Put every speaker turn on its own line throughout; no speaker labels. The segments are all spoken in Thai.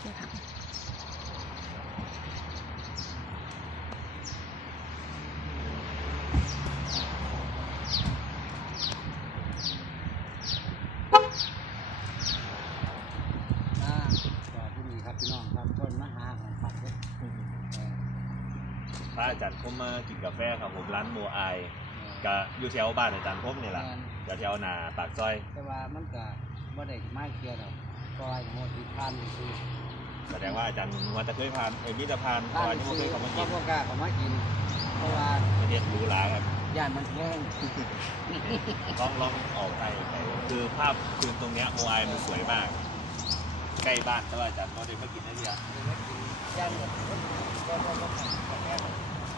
นี่ค่ะ
ที่นี่ครับพี่น้องครับต้นมหาของผัก
พระอาจารย์ผมมากินกาแฟครับผมร้านโมไอก็อยู่แถวบ้านอาจารย์ผมนี่แหละก็แถวหน้าปากซอย
แต่ว่ามันก็บ่ได้มากเกี่ยวกับซอยโมดิพันคือ
แสดงว่าอาจารย์ว่าจะเคยผ่านมิตรพานก่อนที่ผมเคยเข้ามากิน
พวกกล้าเข้ามากินเพราะว่า
ประเทศหรูหราครับ
ย่านมันแพง
ลองออกไปคือภาพคืนตรงเนี้ยโมไอมันสวยมากใกล้บ้านแต่ว่าอาจารย์ก็ได้มากินได้เดียว
ย่านมันก็แพง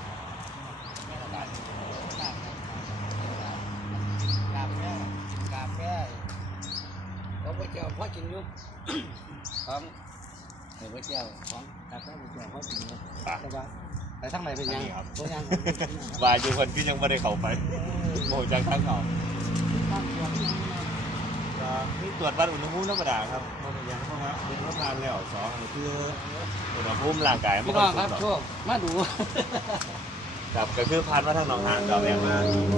กาแฟเขาไปเจ้าพ่อกินอยู่ของเดี๋ยวไปเจ้าของกาแฟไปเจ้าพ่อกินอยู่แต่ว่าไปทั้งไหนเป็นยัง
ครับ
ยัง
วายอยู่คนที่ยังไม่ได้เข้าไปโอ้จังทั้งเขานี่ตรวจวัดอุณหภูมิธรรมดาครับเพราะเป็นยังเพราะว่าเป็นรับทานแล้วสองคืออุณหภูมิร่างกาย
ไม่ต้องครับช่วงมาดู
ครับก็คือพันว่าทางหนองหานเราเนี่ยมา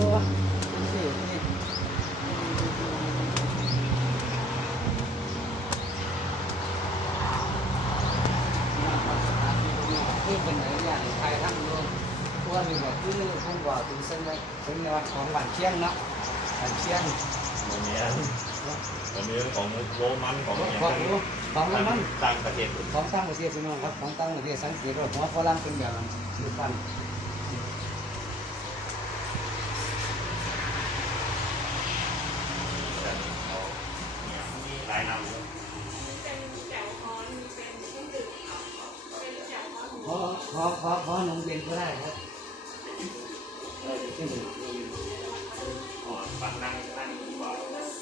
คือเป็นอะไรอย่างไทยทั้งรวมตัวนี้ก็คือผมบอกถึงเส้นวัดของบ้านเชียงเนาะบ้านเชียง
วันนี้ของโรมันของ
มัน
ต่างประเทศ
ของต่างประเทศพี่น้องครับของต่างประเทศสังเกตว่าหัวฝรั่งเป็นแบบนี้ฟัน
หลายน้ำ
ขอนมเย็นก็ได้ครับที่หนึ่ง
ปังนั่งดีกว่า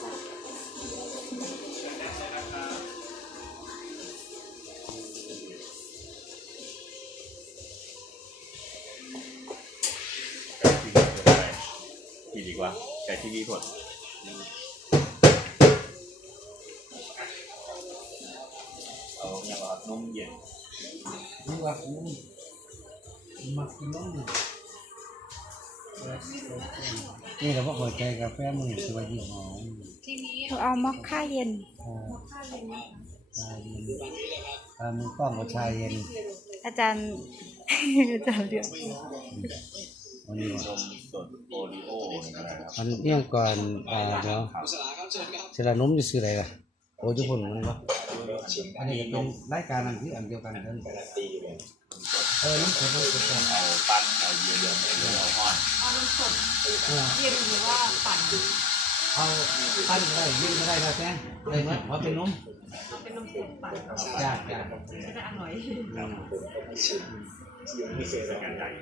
ดีกว่าแต่ที่นี่ถดเอาอย่างว่านมเย็น
นี่ว่ามักกินนมนี่เราก็เปิดใจกาแฟมือสบายดีหอม
เอามอคค่าเย็น
ชาเย็นมือกล้องกับชาเย็น
อาจารย์เรียก
วันนี้
นมสดโอริโอนะครับ
อันนี้ก่อนเดี๋ยวเสร็จแล้วนมจะซื้ออะไรล่ะโอ้ยญี่ปุ่นมันวะอันนี้เป็นรายการอันที่อันเดียวกันเดินน้ำสด
เอาปั้นเอาเย็นเอาอ่อน
เอาน้ำสดเย็นหรือว่าปั่น
เอาปั้นได้ยืนก็ได้ครับแจ้งได้ไหมเพราะเป็นนม
เป็นนมสดปั่น
จ้า
จะอร่อย
มีเศษสกัดได้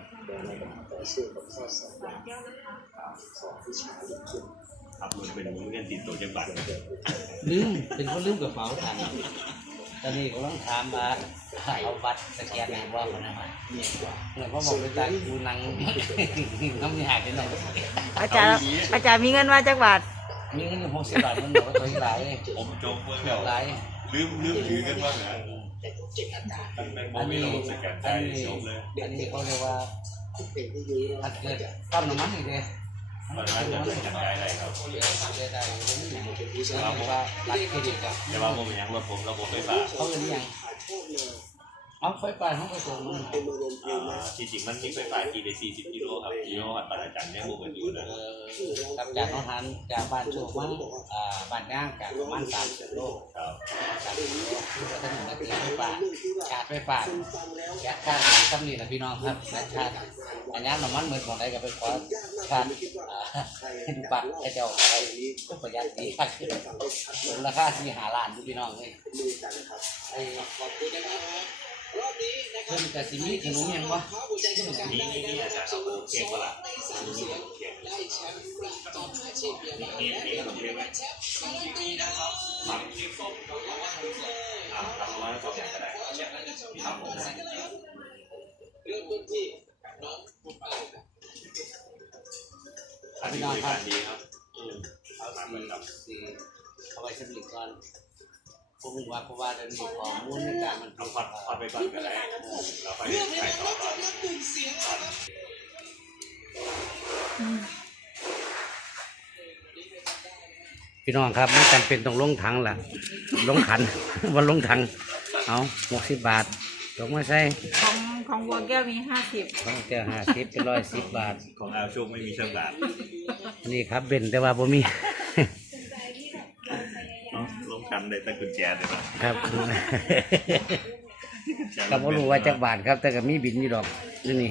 ครับมันเป็นเงินติดตัวจังหวัด
ลืมเป็นคนลืมกระเป๋าตังค์ตอนนี้ก็ต้องถามมาเอาบัตรสแกนในว่าคนนั้นมาเนี่ยเขาบอกไปจากดูหนังน้ำมีหายไปไหน
อาจารย์มีเงินมาจากบาท
มีเงินอยู่60 บาทมันบอกว่าตัวหลาย
ผมโจมเพื่อนหลายลืมถือกันบ้างนะอันนี้
เขาเรียกว่าอัดเกิดปั๊มน้ำมันอีกเลย
มันจะเป็นกันได้เลยครับ
ได้ว่ารัดเครดิตกับ
แต่ว่าผมยังว่าผมระบบไฟฟ้า
เขาเป็นยังเอาไฟฟ้าเขาไปส่งมัน
จริงๆมันมีไฟฟ้ากี่ไป40 กิโลครับกิโลวัตต์ประจันเนี่ยมันอยู่นะ
กับจากน้องทันจากบ้านโชคมันบ้านย่างจากประมาณ30 โล
ครับ
30 โลแล้วก็ถึงมาถึงไฟฟ้าชาร์จไฟฟ้าแก๊สชาร์จซ้ำนี่นะพี่น้องครับแก๊สชาร์จอันนี้น้ำมันเหมือนของใดก็ไปขอชาร์จดูบัตรให้เจ้าอะไรก็ประหยัดดีครับราคา4-5 ล้านพี่น้องนี่เพิ่มกระสีมีขนมยังวะ
นี่อาจารย์เอาเค้กมาละนี่ขนมเค้กไหมทำว่า2 อย่างก็ได้ทำผมได้อันนี้ดีครับ
เอาไปสำเร็จก่อนผผมว่าเพราะว่าเรื่องข้อมูลในการมัน
เอาพอดไปก่อนก็ได้เราไปใส่ต่อก่อน
พี่น้องครับไม่จำเป็นต้องลงถังล่ะลงขัน วันลงถังเอา60 บาทลงมาใส่
ของวัวแก้วมี50
ต้องแก้ว50เป็น110 บาท
ของอาช่วงไม่มีเชื่อมบาท
นี่ครับเบนแต่ว่าบ่มี
ลงกันเลยแต่กุญแจเลยป่ะ
ครับก็บ่รู้ว่าจักบาทครับ แต่ก็มีบินอยู่ดอกนี่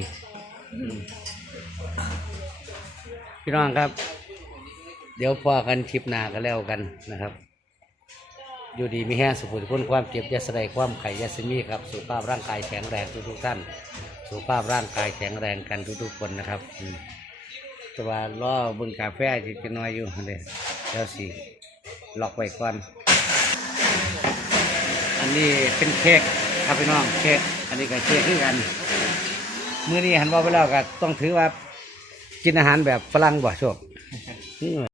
พี่น้องครับ เดี๋ยวพอกันคลิปหน้าก็แล้วกันนะครับ อยู่ดีมีแห้งสุขทุกคนความเจ็บยาสลายความไข่ยาสมีครับสุขภาพร่างกายแข็งแรงทุกท่านสุขภาพร่างกายแข็งแรงกันทุกคนนะครับแต่ว่าล่อเบิ่งกาแฟจะน้อยอยู่เลยแล้วสิล็อกไว้ก่อนอันนี้เป็นเค้กครับพี่น้องเค้กอันนี้ก็เค้กคือกันมื้อนี้หันว่าไปแล้วก็ต้องถือว่ากินอาหารแบบฝรั่งบ่โชค